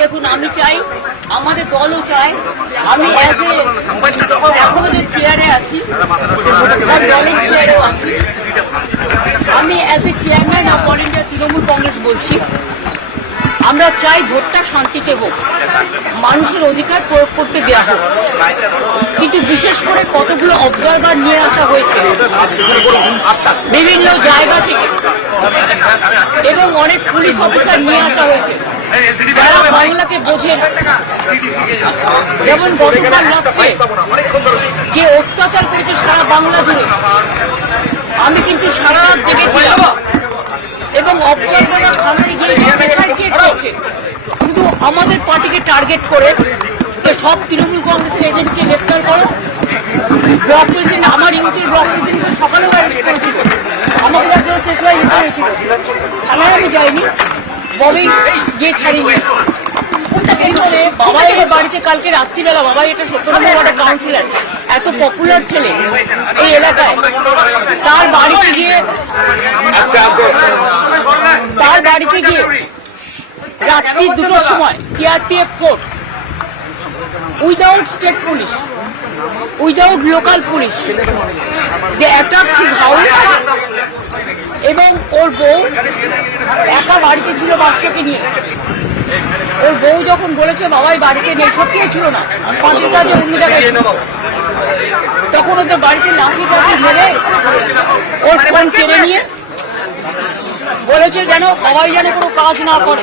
দেখুন, আমি চাই, আমাদের দলও চায়, আমি এখনো যে চেয়ারে আছি, দলের চেয়ারেও আছি, আমি as a chairman of all India Trinamool Congress বলছি, আমরা চাই ভোটটা শান্তিতে হোক, মানুষের অধিকার প্রয়োগ করতে দেওয়া হোক। কিন্তু বিশেষ করে কতগুলো অবজারভার নিয়ে আসা হয়েছে বিভিন্ন জায়গা থেকে, এবং অনেক পুলিশ অফিসার নিয়ে আসা হয়েছে যারা বাংলাকে বোঝেন। যেমন গতকাল রাত্রে যে অত্যাচার করেছে সারা বাংলা জুড়ে, আমি কিন্তু সারা রাত জেগেছিলাম, এবং অবজারভাররা থানায় গিয়ে প্রেসার ক্রিয়েট করছে শুধু আমাদের পার্টিকে টার্গেট করে, যে সব তৃণমূল কংগ্রেসের এজেন্টকে গ্রেপ্তার করো। ব্লক প্রেসিডেন্ট, আমার ইউথের ব্লক প্রেসিডেন্টকে সকালেও অ্যারেস্ট করেছিল, আমাকে একজন চেষ্টায় নিতে হয়েছিল, থানায় আমি যাইনি, ববি গিয়ে ছাড়িনি। এইভাবে বাবাই এর বাড়িতে কালকে রাত্রিবেলা, বাবাই এটা 17 নম্বর ওয়ার্ডের কাউন্সিলর, এত পপুলার ছেলে এই এলাকায়, তার বাড়িতে গিয়ে রাত্রি 2টোর সময় CRPF force, without state police, without local police, they attacked his house. এবং ওর বউ একা বাড়িতে ছিল বাচ্চাকে নিয়ে। ওর বউ যখন বলেছে বাবাই বাড়িতে নেই, সত্যিও ছিল না, পাখির কাজে অন্য জায়গায় ছিল, তখন ওদের বাড়িতে লাঠি চাঠি মেরে ওর ফোন কেড়ে নিয়ে বলেছে যেন বাবাই যেন কোনো কাজ না করে।